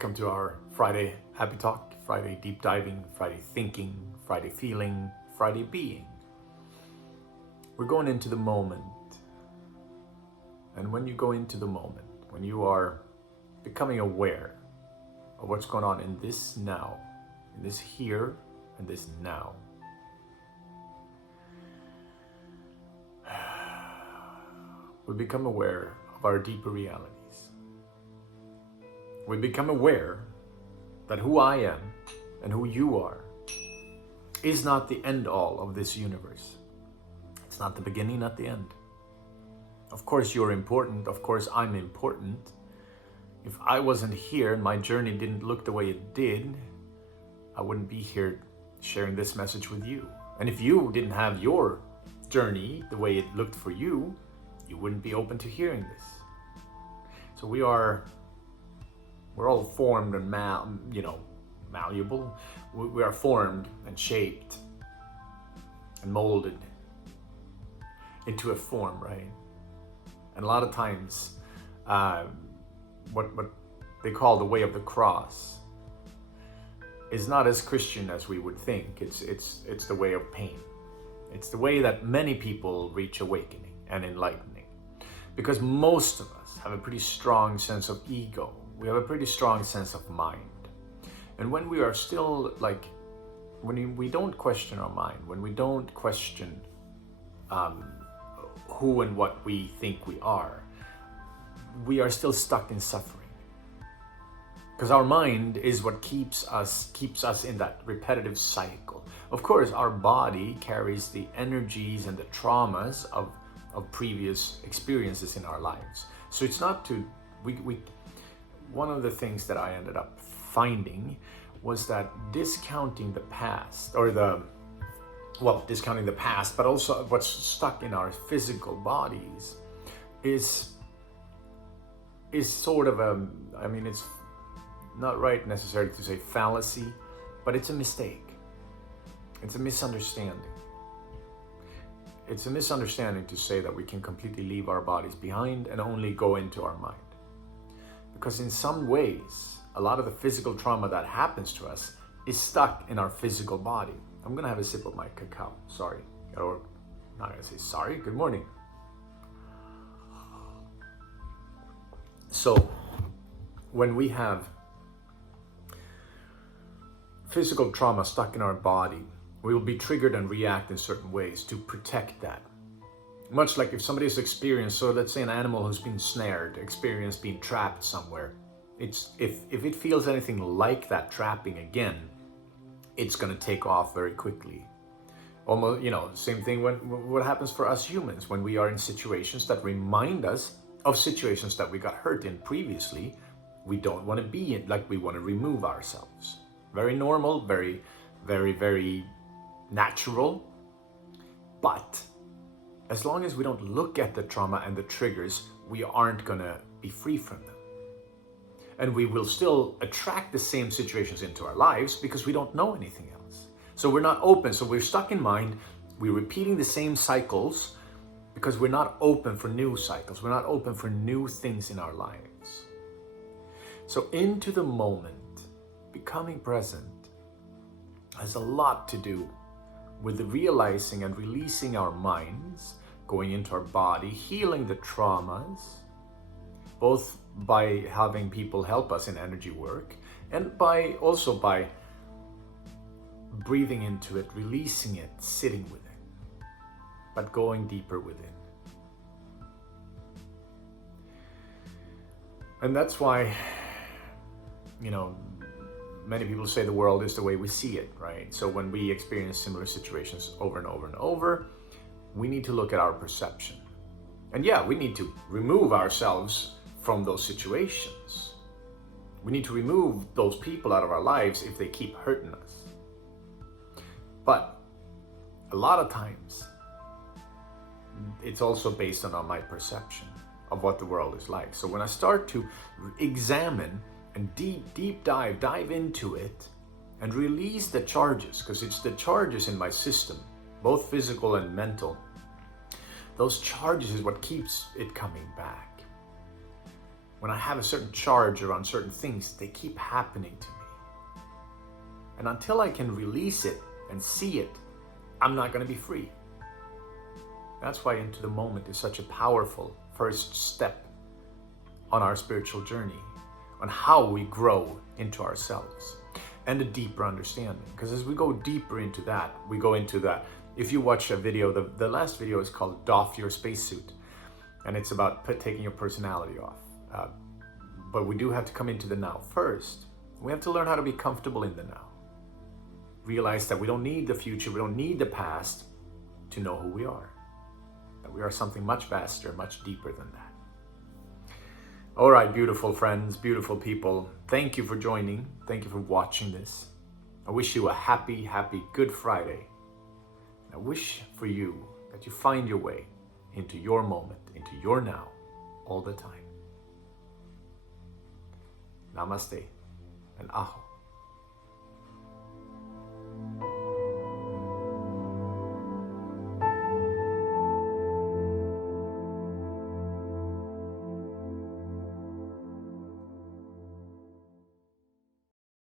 Welcome to our Friday Happy Talk, Friday Deep Diving, Friday Thinking, Friday Feeling, Friday Being. We're going into the moment. And when you go into the moment, when you are becoming aware of what's going on in this now, in this here and this now, we become aware of our deeper realities. We become aware that who I am and who you are is not the end all of this universe. It's not the beginning, not the end. Of course you're important, of course I'm important. If I wasn't here and my journey didn't look the way it did, I wouldn't be here sharing this message with you. And if you didn't have your journey the way it looked for you, you wouldn't be open to hearing this. So we're all formed and malleable. We are formed and shaped and molded into a form, right? And a lot of times, what they call the way of the cross is not as Christian as we would think. It's the way of pain. It's the way that many people reach awakening and enlightening, because most of us have a pretty strong sense of ego. We have a pretty strong sense of mind. And when we are still when we don't question our mind, when we don't question who and what we think we are still stuck in suffering. Because our mind is what keeps us in that repetitive cycle. Of course, our body carries the energies and the traumas of previous experiences in our lives. So it's not one of the things that I ended up finding was that discounting the past, but also what's stuck in our physical bodies is sort of it's not right necessarily to say fallacy, but it's a mistake. It's a misunderstanding. It's a misunderstanding to say that we can completely leave our bodies behind and only go into our mind. Because in some ways, a lot of the physical trauma that happens to us is stuck in our physical body. I'm gonna have a sip of my cacao, sorry. Or not gonna say sorry, good morning. So, when we have physical trauma stuck in our body, we will be triggered and react in certain ways to protect that. Much like if somebody has experienced, so let's say an animal who's been snared, experienced being trapped somewhere, if it feels anything like that trapping again, it's going to take off very quickly. Almost, same thing what happens for us humans when we are in situations that remind us of situations that we got hurt in previously. We don't want to be in, we want to remove ourselves. Very normal, very, very, very natural, but as long as we don't look at the trauma and the triggers, we aren't gonna be free from them. And we will still attract the same situations into our lives because we don't know anything else. So we're not open, so we're stuck in mind, we're repeating the same cycles because we're not open for new cycles, we're not open for new things in our lives. So into the moment, becoming present has a lot to do with the realizing and releasing our minds, going into our body, healing the traumas, both by having people help us in energy work and by breathing into it, releasing it, sitting with it, but going deeper within. And that's why, many people say the world is the way we see it, right? So when we experience similar situations over and over and over, we need to look at our perception. And yeah, we need to remove ourselves from those situations. We need to remove those people out of our lives if they keep hurting us. But a lot of times, it's also based on my perception of what the world is like. So when I start to examine and deep dive into it and release the charges, because it's the charges in my system, both physical and mental, those charges is what keeps it coming back. when I have a certain charge around certain things, they keep happening to me. And until I can release it and see it, I'm not going to be free. That's why Into the Moment is such a powerful first step on our spiritual journey, on how we grow into ourselves and a deeper understanding. Because as we go deeper into that, we go into that. If you watch a video, the last video is called Doff Your Spacesuit, and it's about taking your personality off. But we do have to come into the now first. We have to learn how to be comfortable in the now. Realize that we don't need the future, we don't need the past to know who we are. That we are something much vaster, much deeper than that. All right, beautiful friends, beautiful people. Thank you for joining. Thank you for watching this. I wish you a happy, happy Good Friday. I wish for you that you find your way into your moment, into your now, all the time. Namaste and aho.